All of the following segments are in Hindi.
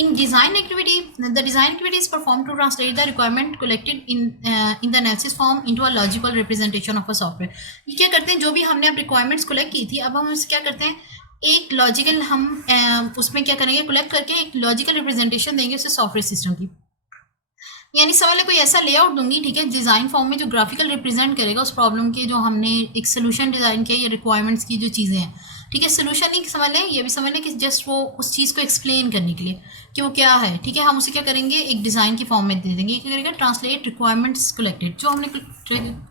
In design activity, the design activity is performed to translate the requirement collected in the analysis form into a logical representation of a software. ये क्या करते हैं, जो भी हमने अब रिक्वायरमेंट्स कलेक्ट की थी, अब हम उसे क्या करते हैं, एक लॉजिकल हम उसमें क्या करेंगे, कलेक्ट करके एक लॉजिकल रिप्रेजेंटेशन देंगे उसे सॉफ्टवेयर सिस्टम की। यानी सवाल कोई ऐसा लेआउट दूंगी, ठीक है, डिज़ाइन फॉर्म में जो ग्राफिकल रिप्रेजेंट करेगा उस प्रॉब्लम के जो हमने एक सोल्यूशन डिज़ाइन किया या रिक्वायरमेंट्स की जो चीज़ें हैं, ठीक है। सोल्यूशन नहीं समझ लें, ये भी समझ लें कि जस्ट वो उस चीज़ को एक्सप्लेन करने के लिए कि वो क्या है, ठीक है। हम उसे क्या करेंगे, एक डिज़ाइन की फॉर्म में दे देंगे। क्या करेगा, ट्रांसलेट रिक्वायरमेंट्स कलेक्टेड, जो हमने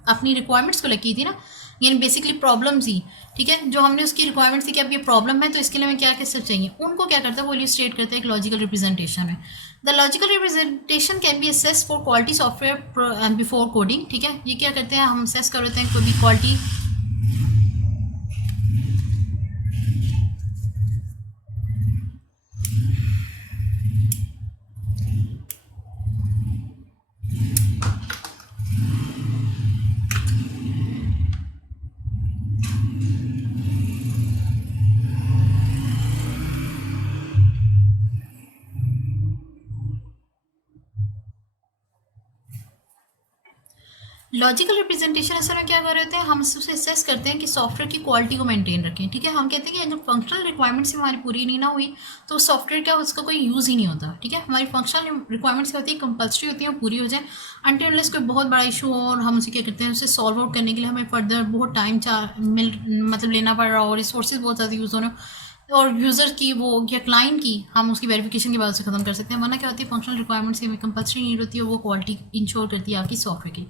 अपनी रिक्वायरमेंट्स कलेक्ट की थी ना, यानी बेसिकली प्रॉब्लम्स ही, ठीक है, जो हमने उसकी रिक्वायरमेंट्स थी कि अब ये प्रॉब्लम है तो इसके लिए हमें क्या क्या स्टेप चाहिए, उनको क्या करता है, वो इलस्ट्रेट करता है एक लॉजिकल रिप्रेजेंटेशन में। The logical representation can be assess for quality software before coding, ठीक है। ये क्या करते हैं, हम असेस कर लेते हैं कोई भी क्वालिटी, लॉजिकल रिप्रेजेंटेशन असल में क्या कर रहे होते हैं, हम उससे असेस करते हैं कि सॉफ्टवेयर की क्वालिटी को मेंटेन रखें, ठीक है। हम कहते हैं कि जब फंक्शनल रिक्वायरमेंट्स हमारी पूरी नहीं ना हुई तो सॉफ्टवेयर का उसका कोई यूज़ ही नहीं होता, ठीक है। हमारी फंक्शनल रिक्वायरमेंट्स क्या होती है, कंपल्सरी होती हैं, पूरी हो जाए, अनटिल अनलेस कोई बहुत बड़ा इशू हो और हम उसे क्या करते हैं, उसे सॉल्व आउट करने के लिए हमें फर्दर बहुत टाइम मतलब लेना पड़ रहा हो, रिसोर्सेज बहुत ज़्यादा यूज़ हो रहे हो और यूज़र की वो या क्लाइंट की हम उसकी वेरिफिकेशन के बाद से ख़त्म कर सकते हैं। वरना क्या होती है, फंक्शनल रिक्वायरमेंट्स की हमें कंपल्सरी नीड होती है, वो क्वालिटी इंश्योर करती है आपकी सॉफ्टवेयर की।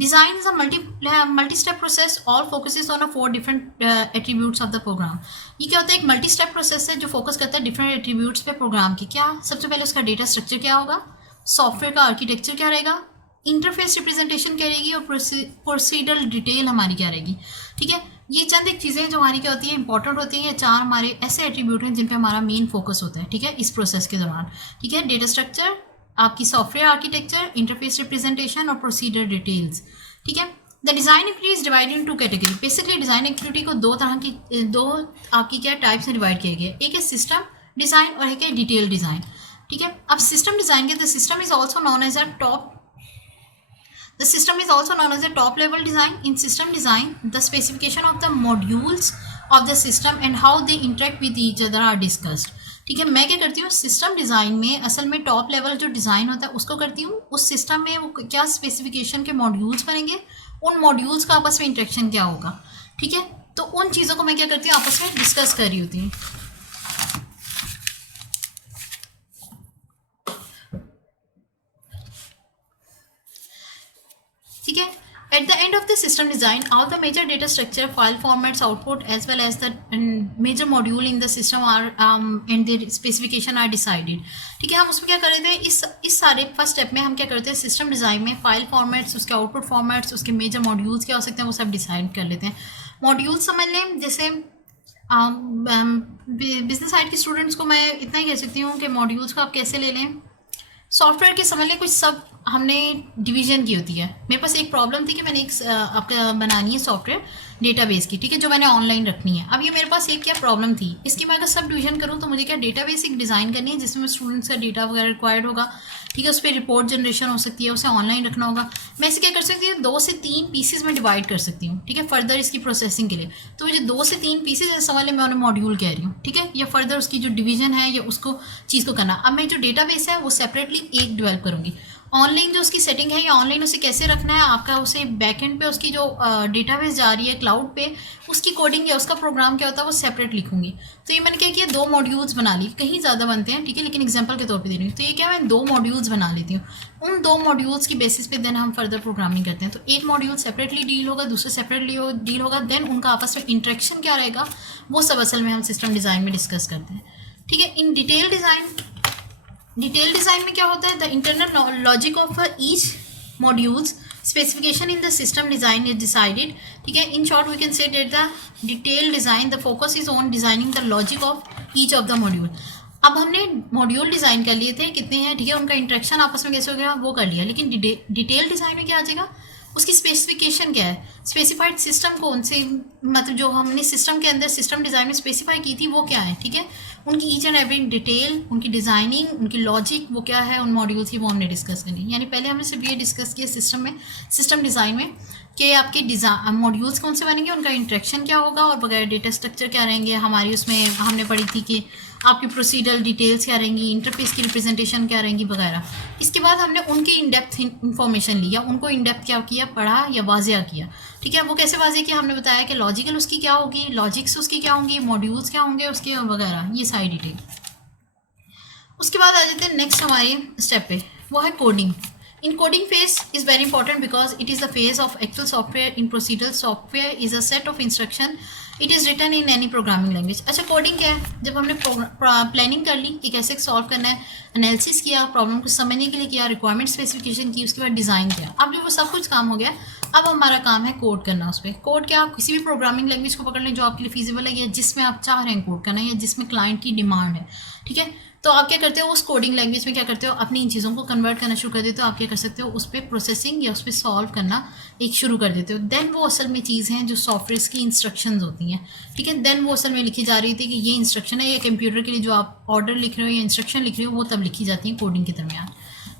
Design is a multi-step process. All focuses on a 4 different attributes of the program. ये क्या होता है, एक मल्टी स्टेप प्रोसेस है जो फोकस करता है डिफरेंट एट्रीब्यूट्स पे प्रोग्राम की। क्या, सबसे पहले उसका डेटा स्ट्रक्चर क्या होगा, सॉफ्टवेयर का आर्किटेक्चर क्या रहेगा, इंटरफेस रिप्रेजेंटेशन क्या रहेगी और प्रोसीडरल डिटेल हमारी क्या रहेगी, ठीक है। ये चंद एक चीज़ें जो हमारी क्या होती है, इंपॉर्टेंट होती हैं। 4 हमारे ऐसे एट्रीब्यूट हैं जिन पे हमारा मेन फोकस होता है, ठीक है, इस प्रोसेस के दौरान, ठीक है। डेटा स्ट्रक्चर, आपकी सॉफ्टवेयर आर्किटेक्चर, इंटरफेस रिप्रेजेंटेशन और प्रोसीजर डिटेल्स, ठीक है। The design activity is divided in 2 category. Basically design activity को दो आपकी क्या टाइप्स में डिवाइड किया गया है, एक है सिस्टम डिज़ाइन और एक है डिटेल डिज़ाइन, ठीक है। अब सिस्टम डिज़ाइन के, the system is also known as a top level design. In system design, the specification of the modules of the system and how they interact with each other are discussed. ठीक है, मैं क्या करती हूँ, सिस्टम डिज़ाइन में असल में टॉप लेवल जो डिज़ाइन होता है उसको करती हूँ। उस सिस्टम में वो क्या स्पेसिफिकेशन के मॉड्यूल्स बनेंगे, उन मॉड्यूल्स का आपस में इंटरेक्शन क्या होगा, ठीक है। तो उन चीज़ों को मैं क्या करती हूँ, आपस में डिस्कस कर रही होती हूँ, ठीक है। At the end of the system design, all the major data structure, file formats, output, as well as the major module in the system are and their specification are decided. ठीक है, हम उसमें क्या कर रहे थे, इस सारे फर्स्ट स्टेप में हम क्या करते हैं, सिस्टम डिज़ाइन में फाइल फॉर्मेट्स, उसके आउटपुट फॉर्मेट्स, उसके मेजर मॉड्यूल्स क्या हो सकते हैं वो सब डिसाइड कर लेते हैं। मॉड्यूल्स समझ लें, जैसे बिजनेस साइड के स्टूडेंट्स को मैं इतना ही कह सकती हूँ कि मॉड्यूल्स को आप कैसे ले लें, सॉफ्टवेयर के समझ लें कुछ सब हमने डिवीजन की होती है। मेरे पास एक प्रॉब्लम थी कि मैंने एक आपका बनानी है सॉफ्टवेयर डेटाबेस की, ठीक है, जो मैंने ऑनलाइन रखनी है। अब ये मेरे पास एक क्या प्रॉब्लम थी, इसकी मैं अगर सब डिवीजन करूँ तो मुझे क्या डेटाबेस एक डिज़ाइन करनी है जिसमें स्टूडेंट्स का डेटा वगैरह रिक्वायर्ड होगा, ठीक है। उस पर रिपोर्ट जनरेशन हो सकती है, उसे ऑनलाइन रखना होगा। मैं इसे क्या कर सकती हूँ, 2 से 3 पीसेज में डिवाइड कर सकती हूँ, ठीक है, फर्दर इसकी प्रोसेसिंग के लिए। तो मुझे 2 से 3 पीसेज है, सवाल है मैं उन्हें मॉड्यूल कह रही हूँ, ठीक है, या फर्दर उसकी जो डिवीजन है या उसको चीज़ को करना। अब मैं जो डेटाबेस है वो सेपरेटली एक डेवलप करूँगी। ऑनलाइन जो उसकी सेटिंग है या ऑनलाइन उसे कैसे रखना है, आपका उसे बैकएंड पे उसकी जो डेटाबेस जा रही है क्लाउड पे, उसकी कोडिंग या उसका प्रोग्राम क्या होता है वो सेपरेट लिखूंगी। तो ये मैंने क्या किया, 2 मॉड्यूल्स बना ली, कहीं ज़्यादा बनते हैं, ठीक है, लेकिन एग्जांपल के तौर पे दे रही हूँ। तो ये क्या, मैं 2 मॉड्यूल्स बना लेती हूँ। उन 2 मॉड्यूल्स की बेसिस पे देन हम फर्दर प्रोग्रामिंग करते हैं। तो एक मॉड्यूल सेपरेटली डील होगा, दूसरा सेपरेटली डील होगा, देन उनका आपस में इंटरेक्शन क्या रहेगा वो सब असल में हम सिस्टम डिज़ाइन में डिस्कस करते हैं, ठीक है। इन डिटेल डिज़ाइन में क्या होता है, the internal logic of each modules specification in the system design is decided, ठीक है। In short we can say that the detail design the focus is on designing the logic of each of the module. अब हमने मॉड्यूल डिज़ाइन कर लिए थे, कितने हैं, ठीक है, उनका इंटरेक्शन आपस में कैसे हो गया वो कर लिया, लेकिन डिटेल डिज़ाइन में क्या आ जाएगा, उसकी स्पेसिफिकेशन क्या है, स्पेसिफाइड सिस्टम कौन से, मतलब जो हमने सिस्टम के अंदर सिस्टम डिज़ाइन में स्पेसिफाई की थी वो क्या है, ठीक है। उनकी ईच एंड एवरी डिटेल, उनकी डिज़ाइनिंग, उनकी लॉजिक वो क्या है, उन मॉड्यूल थी वो हमने डिस्कस करनी। यानी पहले हमने सिर्फ ये डिस्कस किया सिस्टम में, सिस्टम डिज़ाइन में, कि आपके डिज़ाइन मॉड्यूल्स कौन से बनेंगे, उनका इंटरेक्शन क्या होगा और वगैरह, डेटा स्ट्रक्चर क्या रहेंगे हमारी, उसमें हमने पढ़ी थी कि आपकी प्रोसीडरल डिटेल्स क्या रहेंगी, इंटरफेस की रिप्रेजेंटेशन क्या रहेंगी वगैरह। इसके बाद हमने उनकी इन डेप्थ इन्फॉर्मेशन ली, या उनको इन डेप्थ क्या किया, पढ़ा या वाजिया किया, ठीक है। वो कैसे वाजिया किया, हमने बताया कि लॉजिकल उसकी क्या होगी, लॉजिक्स उसकी क्या होंगी, मॉड्यूल्स क्या होंगे उसके वगैरह, ये सारी डिटेल। उसके बाद आ जाते हैं नेक्स्ट हमारे स्टेप पे, वो है coding. In coding phase is very important because it is the phase of actual software. In procedural software is a set of instruction. It is written in any programming language. अच्छा कोडिंग क्या है, जब हमने प्लानिंग कर ली कि कैसे सॉल्व करना है, एनालिसिस किया, प्रॉब्लम को समझने के लिए किया, रिक्वायरमेंट स्पेसिफिकेशन की, उसके बाद डिज़ाइन किया। अब जब वो सब कुछ काम हो गया, अब हमारा काम है कोड करना उस पर। कोड क्या, आप किसी भी प्रोग्रामिंग लैंग्वेज को पकड़ लें जो आपके लिए फीजिबल है या जिसमें आप चाह रहे हैं कोड करना या जिसमें क्लाइंट की डिमांड है, ठीक है। तो आप क्या करते हो, उस कोडिंग लैंग्वेज में क्या करते हो, अपनी इन चीज़ों को कन्वर्ट करना शुरू कर देते हो। आप क्या कर सकते हो, उस पर प्रोसेसिंग या उस पर सॉल्व करना एक शुरू कर देते हो। देन वो असल में चीज़ हैं जो सॉफ्टवेयर की इंस्ट्रक्शंस होती हैं, ठीक है। देन वो असल में लिखी जा रही थी कि ये इंस्ट्रक्शन है, ये कंप्यूटर के लिए जो आप ऑर्डर लिख रहे हो या इंस्ट्रक्शन लिख रहे हो वो तब लिखी जाती है कोडिंग के दरमियान,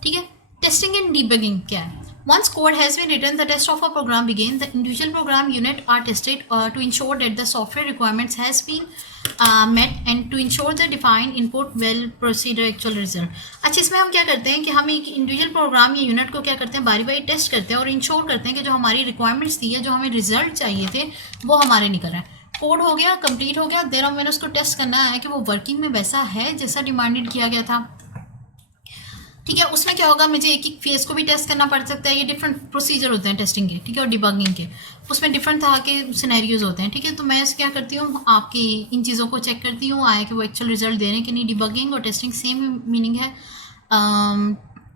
ठीक है। टेस्टिंग एंड डीबगिंग क्या है, once code has been written, the test of a program begins. The individual program unit are tested to ensure that the software requirements has been met and to ensure the defined input will proceed actual result. अच्छा, इसमें हम क्या करते हैं कि हम एक इंडिविजुअल प्रोग्राम या यूनिट को क्या करते हैं, बारी बारी टेस्ट करते हैं और इंश्योर करते हैं कि जो हमारी रिक्वायरमेंट्स थी या जो हमें रिजल्ट चाहिए थे वो हमारे निकल रहे हैं। कोड हो गया, कंप्लीट हो गया, देन अब मैंने उसको टेस्ट करना है कि वो वर्किंग में वैसा है जैसा डिमांडेड किया गया था, ठीक है। उसमें क्या होगा, मुझे एक एक फेस को भी टेस्ट करना पड़ सकता है। ये डिफरेंट प्रोसीजर होते हैं टेस्टिंग के, ठीक है, और डिबगिंग के, उसमें डिफरेंट तरह के सिनेरियोज होते हैं, ठीक है। तो मैं क्या करती हूँ, आपकी इन चीज़ों को चेक करती हूँ आया कि वो एक्चुअल रिजल्ट दे रहे हैं कि नहीं। डिबगिंग और टेस्टिंग सेम मीनिंग है।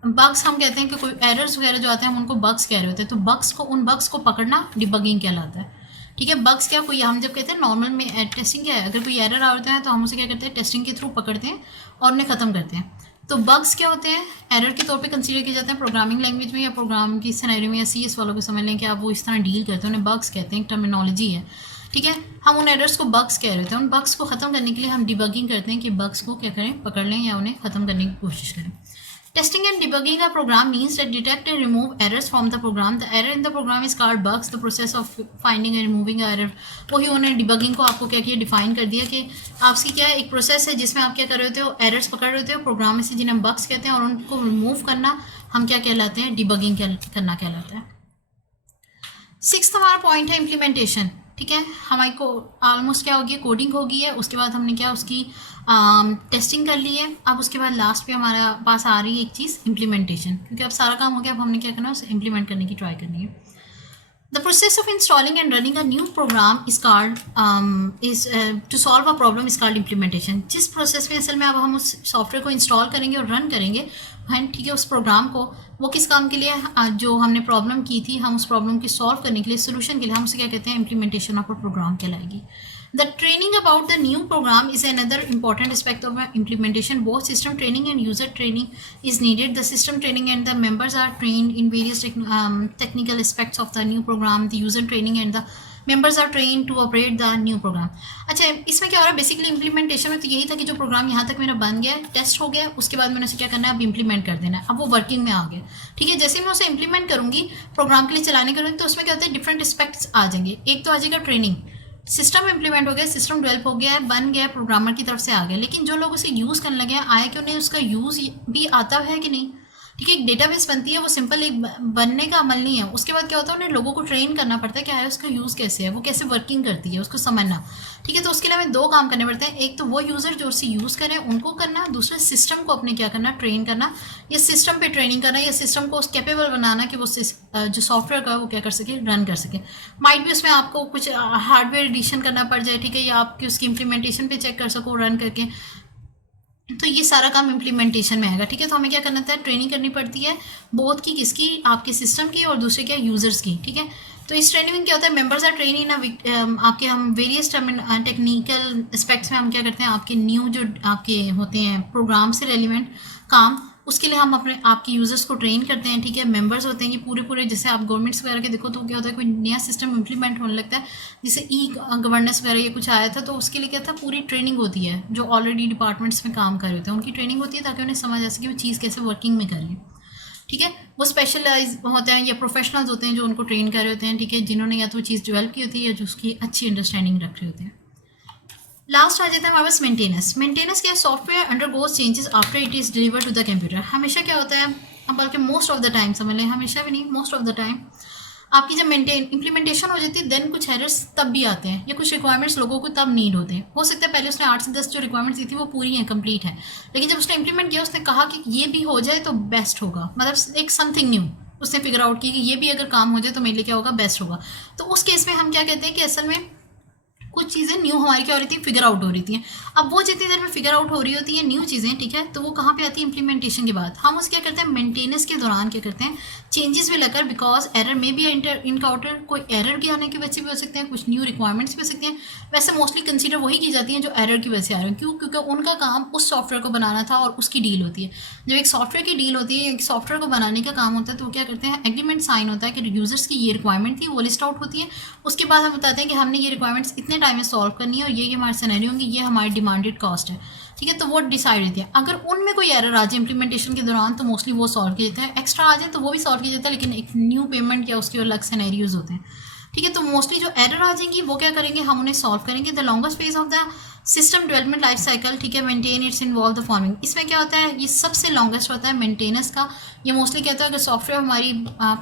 बग्स हम कहते हैं कि कोई एरर्स वगैरह जो आते हैं हम उनको बग्स कह रहे होते हैं, तो बग्स को, उन बग्स को पकड़ना डिबगिंग कहलाता है, ठीक है। बग्स क्या, कोई हम जब कहते हैं नॉर्मल में टेस्टिंग क्या है, अगर कोई एरर आता है तो हम उसे क्या करते हैं, टेस्टिंग के थ्रू पकड़ते हैं और उन्हें ख़त्म करते हैं। तो बग्स क्या होते हैं, एरर के तौर पे कंसीडर किए जाते हैं प्रोग्रामिंग लैंग्वेज में या प्रोग्राम की सिनेरियो में, या सीएस वालों को समझ लें कि आप वो इस तरह डील करते हैं, उन्हें बग्स कहते हैं, एक टर्मिनोलॉजी है, ठीक है। हम उन एरर्स को बग्स कह रहे होते हैं। उन बग्स को ख़त्म करने के लिए हम डिबगिंग करते हैं कि बग्स को क्या करें, पकड़ लें या उन्हें ख़त्म करने की कोशिश करें। Testing and debugging a program means that detect and remove errors from the program. The error in the program is called bugs. The process of finding and removing a error. वही उन्होंने डिबगिंग को आपको क्या किया, डिफाइन कर दिया कि आपकी क्या एक प्रोसेस है जिसमें आप क्या कर रहे होते हो, एरर्स पकड़ रहे होते हो प्रोग्राम में से जिन्हें हम बग्स कहते हैं, और उनको रिमूव करना हम क्या कहलाते हैं, डिबगिंग करना कहलाता है। सिक्स्थ हमारा पॉइंट है इम्प्लीमेंटेशन, ठीक है। हमारी को ऑलमोस्ट क्या होगी, कोडिंग होगी है, उसके बाद हमने क्या उसकी टेस्टिंग कर ली है। अब उसके बाद लास्ट पे हमारा पास आ रही है एक चीज़, इम्प्लीमेंटेशन, क्योंकि अब सारा काम हो गया, अब हमने क्या करना है, उसे इम्प्लीमेंट करने की ट्राई करनी है। The process of installing and running a new program is called to solve a problem is called implementation. जिस प्रोसेस में असल में अब हम उस सॉफ्टवेयर को इंस्टॉल करेंगे और रन करेंगे, हाँ ठीक है, उस प्रोग्राम को, वो किस काम के लिए, जो हमने प्रॉब्लम की थी, हम उस प्रॉब्लम की सॉल्व करने के लिए, सोल्यूशन के लिए, हम उसे क्या कहते हैं, इम्प्लीमेंटेशन ऑफ अ प्रोग्राम कहलाएगी। The training about the new program is another important aspect of implementation. Both system training and user training is needed. The system training and the members are trained in various technical aspects of the new program. The user training and the members are trained to operate the new program. अच्छा, इसमें क्या हो रहा है, बेसिकली इम्प्लीमेंटेशन में तो यही था कि जो प्रोग्राम यहाँ तक मेरा बन गया, टेस्ट हो गया, उसके बाद मैंने उसे क्या करना है, अब इम्प्लीमेंट कर देना है। अब वो वर्किंग में आ गया, ठीक है। जैसे मैं उसे इम्प्लीमेंट करूँगी, प्रोग्राम के लिए चलाने करूँगी, तो उसमें क्या होता है, डिफरेंट एस्पेक्ट्स आ जाएंगे। एक तो आ जाएगा ट्रेनिंग, सिस्टम इम्प्लीमेंट हो गया, सिस्टम डेवलप हो गया है, बन गया, प्रोग्रामर की तरफ से आ गया, लेकिन जो लोग उसे यूज़ करने लगे हैं, आया कि उन्हें उसका यूज़ भी आता है कि नहीं, ठीक है। एक डेटाबेस बनती है, वो सिंपल एक बनने का अमल नहीं है। उसके बाद क्या होता है, उन्हें लोगों को ट्रेन करना पड़ता है, क्या है उसका यूज़ कैसे है, वो कैसे वर्किंग करती है, उसको समझना, ठीक है। तो उसके लिए हमें दो काम करने पड़ते हैं, एक तो वो यूज़र जो उसे यूज़ करें उनको करना, दूसरा सिस्टम को अपने क्या करना, ट्रेन करना, या सिस्टम पे ट्रेनिंग करना, या सिस्टम को कैपेबल बनाना कि वो जो सॉफ्टवेयर का वो क्या कर सके, रन कर सके। माइट भी उसमें आपको कुछ हार्डवेयर एडिशन करना पड़ जाए, ठीक है, या आपकी उसकी इम्प्लीमेंटेशन पे चेक कर सको रन करके, तो ये सारा काम इम्प्लीमेंटेशन में आएगा, ठीक है। तो हमें क्या करना था, ट्रेनिंग करनी पड़ती है, बोथ की, किसकी, आपके सिस्टम की और दूसरे क्या, यूज़र्स की, ठीक है। तो इस ट्रेनिंग में क्या होता है, मेंबर्स आर ट्रेन इन आपके हम वेरियस टेक्निकल एस्पेक्ट्स में हम क्या करते हैं, आपके न्यू जो आपके होते हैं प्रोग्राम से रेलिवेंट काम, उसके लिए हम अपने आपके यूज़र्स को ट्रेन करते हैं, ठीक है। मेंबर्स होते हैं कि पूरे जैसे आप गवर्नमेंट्स वगैरह के देखो तो क्या होता है, कोई नया सिस्टम इम्प्लीमेंट होने लगता है, जैसे ई गवर्नेंस वगैरह ये कुछ आया था, तो उसके लिए क्या था, पूरी ट्रेनिंग होती है। जो ऑलरेडी डिपार्टमेंट्स में काम कर रहे होते हैं उनकी ट्रेनिंग होती है ताकि उन्हें समझ आ सके वो चीज़ कैसे वर्किंग में करें, ठीक है। वो स्पेशलाइज होते हैं या प्रोफेशनल्स होते हैं जो उनको ट्रेन कर रहे होते हैं, ठीक है, जिन्होंने या तो वो चीज़ डेवलप की होती है या जो उसकी अच्छी अंडरस्टैंडिंग रख रहे होते हैं। लास्ट आ जाता है हमारे पास मेंटेनेंस। मेंटेनेंस क्या है, software undergoes changes after it is delivered to the computer. हमेशा क्या होता है, अब बल्कि मोस्ट ऑफ द टाइम समझ लें, हमेशा भी नहीं, मोस्ट ऑफ द टाइम आपकी जब इम्प्लीमेंटेशन हो जाती है देन कुछ एरर्स तब भी आते हैं या कुछ रिक्वायरमेंट्स लोगों को तब नीड होते हैं। हो सकता है पहले उसने 8 से 10 जो रिक्वायरमेंट्स दी थी वो पूरी हैं, कंप्लीट है, लेकिन जब उसने इंप्लीमेंट किया उसने कहा कि ये भी हो जाए तो बेस्ट होगा, मतलब एक समथिंग न्यू उसने फिगर आउट की कि ये भी अगर काम हो जाए तो मेरे लिए क्या होगा, बेस्ट होगा। तो उस केस में हम क्या कहते हैं कि असल में कुछ चीज़ें न्यू हमारी क्या हो रही थी, फिगर आउट हो रही थी। अब वो जितनी देर में फिगर आउट हो रही होती है न्यू चीज़ें, ठीक है, तो वो कहाँ पे आती है, इंप्लीमेंटेशन के बाद। हम उस क्या करते हैं, मेंटेनेंस के दौरान क्या करते हैं, चेंजेस भी लेकर, बिकॉज एरर में भी इनकाउंटर, कोई एरर के आने की वजह से भी हो सकते हैं, कुछ न्यू रिक्वायरमेंट्स भी हो सकती हैं। वैसे मोस्टली कंसीडर वही की जाती हैं जो एरर की वजह से आ रहे हैं। क्यों? क्योंकि उनका काम उस सॉफ्टवेयर को बनाना था और उसकी डील होती है। जब एक सॉफ्टवेयर की डील होती है, एक सॉफ्टवेयर को बनाने का काम होता है, तो वो क्या करते हैं, एग्रीमेंट साइन होता है कि यूजर्स की ये रिक्वायरमेंट थी, वो लिस्ट आउट होती है। उसके बाद हम बताते हैं कि हमने ये रिक्वायरमेंट्स इतने टाइम में सॉल्व करनी है और ये हमारे सिनेरियो होंगे, ये हमारी डिमांडेड कॉस्ट है, ठीक है। तो वो डिसाइड होती है। अगर उनमें कोई एरर आ जाए इंप्लीमेंटेशन के दौरान तो मोस्टली वो सॉल्व किया जाता है। एक्स्ट्रा आ जाए तो वो भी सॉल्व किया जाता है, लेकिन एक न्यू पेमेंट या उसके अलग सिनेरियोज होते हैं, ठीक है। तो मोस्टली जो एरर आ जाएंगी वो क्या करेंगे, हम उन्हें सॉल्व करेंगे। The longest phase of the system development life cycle, ठीक है, maintain its involve the forming. इसमें क्या होता है, ये सबसे लॉन्गेस्ट होता है मेंटेनेंस का। ये मोस्टली कहता है अगर सॉफ्टवेयर हमारी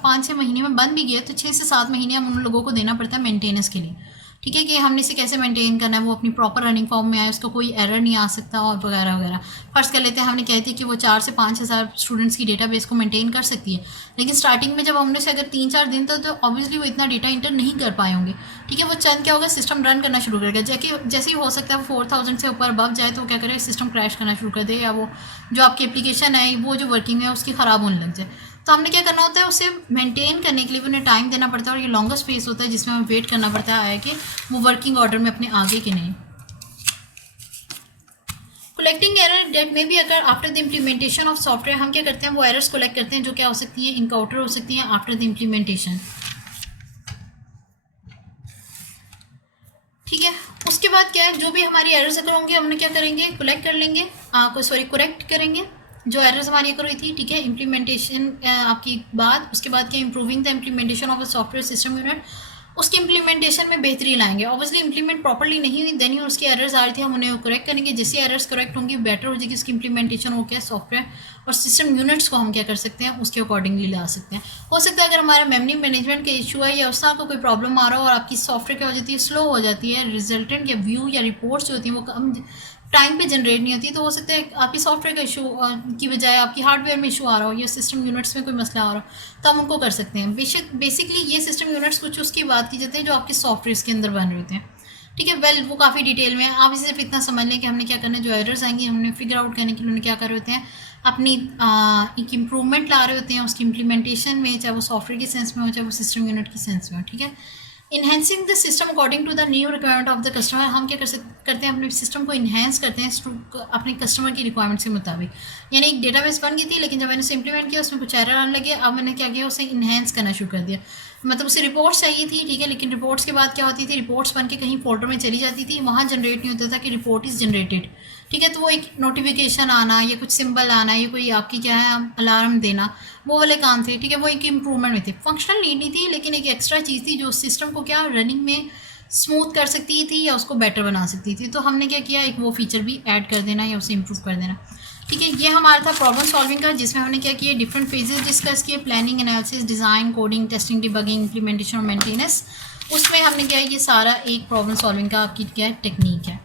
5-6 महीने में बन भी गया तो 6 से 7 महीने हम उन लोगों को देना पड़ता है मेंटेनेंस के लिए, ठीक है, कि हमने इसे कैसे मेंटेन करना है, वो अपनी प्रॉपर रनिंग फॉर्म में आए, उसका कोई एरर नहीं आ सकता और वगैरह वगैरह। फर्स्ट कर लेते हैं, हमने कहती है कि वो 4 से 5 हज़ार स्टूडेंट्स की डेटाबेस को मेंटेन कर सकती है, लेकिन स्टार्टिंग में जब हमने से अगर 3-4 दिन तक तो ऑब्वियसली वो इतना डेटा इंटर नहीं कर पाए होंगे, ठीक है। वो चंद क्या होगा, सिस्टम रन करना शुरू करेगा। जैसे ही हो सकता है वो 4000 से ऊपर अबव जाए तो वो क्या करे, सिस्टम क्रैश करना शुरू कर दे, या वो जो आपकी एप्लीकेशन है वो जो वर्किंग है उसकी ख़राब होने लग जाए। तो हमने क्या करना होता है, उसे मेंटेन करने के लिए उन्हें टाइम देना पड़ता है, और ये लॉन्गेस्ट फेज होता है जिसमें हमें वेट करना पड़ता है कि वो वर्किंग ऑर्डर में अपने आगे कि नहीं। कलेक्टिंग एरर डेट में भी अगर after the implementation of software हम क्या करते हैं, वो एरर्स कलेक्ट करते हैं जो क्या हो सकती हैं, इनकाउंटर हो सकती हैं आफ्टर द इम्प्लीमेंटेशन, ठीक है। उसके बाद क्या है, जो भी हमारी एरर्स अगर होंगे हमने क्या करेंगे, कलेक्ट कर लेंगे, करेक्ट करेंगे जो एरर्स हमारी अगर हुई थी, ठीक है, इम्प्लीमेंटेशन आपकी बाद। उसके बाद क्या, improving the implementation of a software system unit, उसकी इम्प्लीमेंटेशन में बेहतरी लाएंगे। ऑब्वियसली इंप्लीमेंट प्रॉपर्ली नहीं हुई, देन ही उसकी एरर्स आ रही थी, हम उन्हें करेक्ट करेंगे। जैसे एरर्स करेक्ट होंगी बेटर हो जाएगी उसकी इम्प्लीमेंटेशन, हो क्या सॉफ्टवेयर और सिस्टम यूनिट्स को हम क्या कर सकते हैं, उसके अकॉर्डिंगली ला सकते हैं। हो सकता है अगर हमारा मेमोरी मैनेजमेंट का इशू है या उस तरह का कोई प्रॉब्लम आ रहा हो और आपकी सॉफ्टवेयर क्या हो जाती है, स्लो हो जाती है, रिजल्टेंट या व्यू या रिपोर्ट्स जो होती हैं वो कम टाइम पे जनरेट नहीं होती, तो हो सकता है आपकी सॉफ्टवेयर का इशू की बजाय आपकी हार्डवेयर में इशू आ रहा हो या सिस्टम यूनिट्स में कोई मसला आ रहा हो, तो हम उनको कर सकते हैं। बेसिकली ये सिस्टम यूनिट्स कुछ उसकी बात की जाती है जो आपके सॉफ्टवेयर के अंदर बन रहे होते हैं, ठीक है। वेल वो काफ़ी डिटेल में, आप इसे सिर्फ इतना समझ लें कि हमने क्या करना है, जो एरर्स आएंगी हमने फिगर आउट करने के लिए उन्हें क्या कर रहे होते हैं, अपनी एक इम्प्रूवमेंट ला रहे होते हैं उसकी इम्प्लीमेंटेशन में, चाहे वो सॉफ्टवेयर के सेंस में हो चाहे वो सिस्टम यूनिट के सेंस में हो, ठीक है। Enhancing the system according to the new requirement of the customer, हम क्या करते हैं, अपने सिस्टम को इन्हेंस करते हैं अपने कस्टमर की रिक्वायरमेंट्स के मुताबिक। यानी एक डेटाबेस बन गई थी लेकिन जब मैंने उसे इंप्लीमेंट किया उसमें कुछ एरर आने लगे, अब मैंने क्या किया, उसे इन्हेंस करना शुरू कर दिया। मतलब उसे रिपोर्ट्स चाहिए थी, ठीक है, लेकिन रिपोर्ट्स के बाद क्या होती थी, रिपोर्ट्स बन के कहीं फोल्डर में चली जाती थी, वहाँ जनरेट नहीं होता था कि रिपोर्ट इज़ जनरेटेड, ठीक है। तो वो एक नोटिफिकेशन आना या कुछ सिंबल आना या कोई आपकी क्या है अलार्म देना, वो वाले काम थे, ठीक है। वो एक इम्प्रूवमेंट में थे, फंक्शनल नीड नहीं थी, लेकिन एक एक्स्ट्रा चीज़ थी जो सिस्टम को क्या रनिंग में स्मूथ कर सकती थी या उसको बेटर बना सकती थी। तो हमने क्या किया, एक वो फीचर भी ऐड कर देना या उसे इम्प्रूव कर देना, ठीक है। ये हमारा था प्रॉब्लम सॉल्विंग का, जिसमें हमने क्या किया, डिफरेंट फेजेस डिस्कस किए, planning, analysis, design, coding, testing, debugging, implementation और मेंटेनेंस। उसमें हमने क्या, ये सारा एक प्रॉब्लम सॉल्विंग का आपकी क्या टेक्निक है।